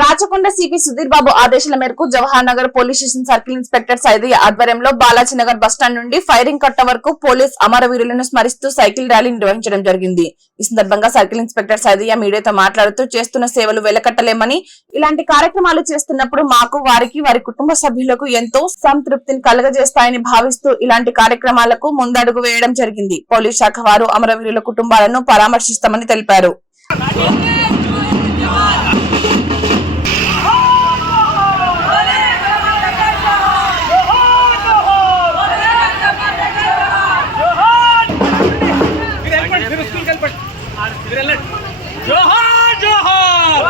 Rachakonda CP Sudheer Babu ఆదేశాల మేరకు Jawahar Nagar police station circle inspector Saidaiah ఆధ్వర్యంలో బాలాజీ నగర్ బస్టాండ్ నుండి ఫైరింగ్ కట్ట వరకు పోలీస్ అమరవీరులను స్మరిస్తూ సైకిల్ ర్యాలీ నిర్వహించడం జరిగింది. ఈ సందర్భంగా సర్కిల్ ఇన్స్పెక్టర్ సైదయ్య మీడియాతో మాట్లాడుతూ చేస్తున్న సేవలు వెలకట్టలేమని ఇలాంటి కార్యక్రమాలు చేస్తున్నప్పుడు మాకు వారికి వారి కుటుంబ సభ్యులకు ఎంతో సంతృప్తిని కలగజేస్తాయని భావిస్తూ ఇలాంటి కార్యక్రమాలకు ముందడుగు వేయడం జరిగింది. పోలీస్ శాఖ వారు అమరవీరుల కుటుంబాలను పరామర్శిస్తామని తెలిపారు. జోహార్ జోహార్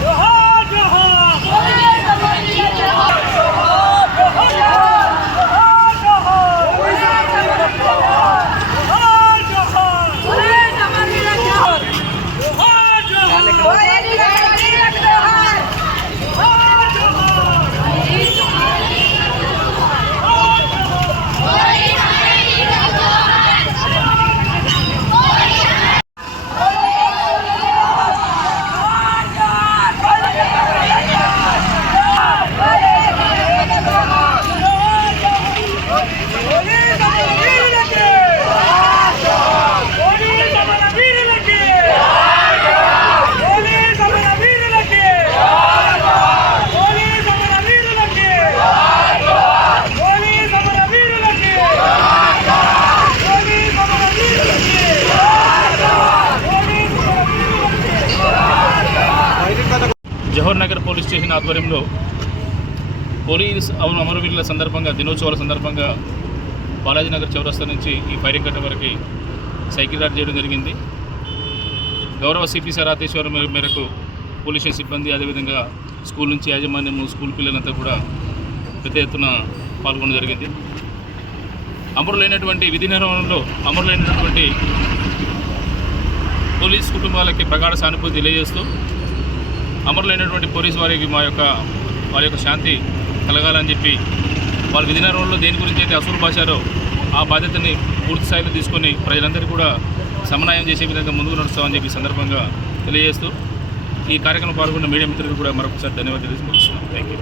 జోహార్ జోహార్ జోహార్ జోహార్ జోహార్ పోలీస్ అమర వీరులకి పోలీస్ అమర వీరులకి పోలీస్ అమర వీరులకి పోలీస్ అమర వీరులకి పోలీస్ అమర వీరులకి పోలీస్ అమర వీరులకి జవహర్ నగర్ పోలీస్ స్టేషన్ ఆధ్వర్యంలో పోలీస్ అవును అమరవీరుల సందర్భంగా దినోత్సవాల సందర్భంగా బాలాజీనగర్ చౌరస్తా నుంచి ఈ ఫైరింగ్ కట్ట వరకు సైకిల్ రైడ్ చేయడం జరిగింది. గౌరవ సిపి సార్ మేరకు పోలీస్ స్టేషన్ సిబ్బంది అదేవిధంగా స్కూల్ నుంచి యాజమాన్యము స్కూల్ పిల్లలంతా కూడా పెద్ద ఎత్తున పాల్గొనడం జరిగింది. అమరులైనటువంటి విధి నిర్వహణలో అమరులైనటువంటి పోలీస్ కుటుంబాలకి ప్రగాఢ సానుభూతి తెలియజేస్తూ అమరులైనటువంటి పోలీస్ వారికి మా యొక్క వారి యొక్క శాంతి కలగాలని చెప్పి వాళ్ళ విధిన రోజుల్లో దేని గురించి అయితే అసూలు భాషారో ఆ బాధ్యతని పూర్తి స్థాయిలో తీసుకొని ప్రజలందరికీ కూడా సమన్వయం చేసే విధంగా ముందుకు నడుస్తామని చెప్పి సందర్భంగా తెలియజేస్తూ ఈ కార్యక్రమం పాల్గొన్న మీడియా మిత్రులకు కూడా మరొకసారి ధన్యవాదాలు తెలియజేస్తున్నాం. Thank you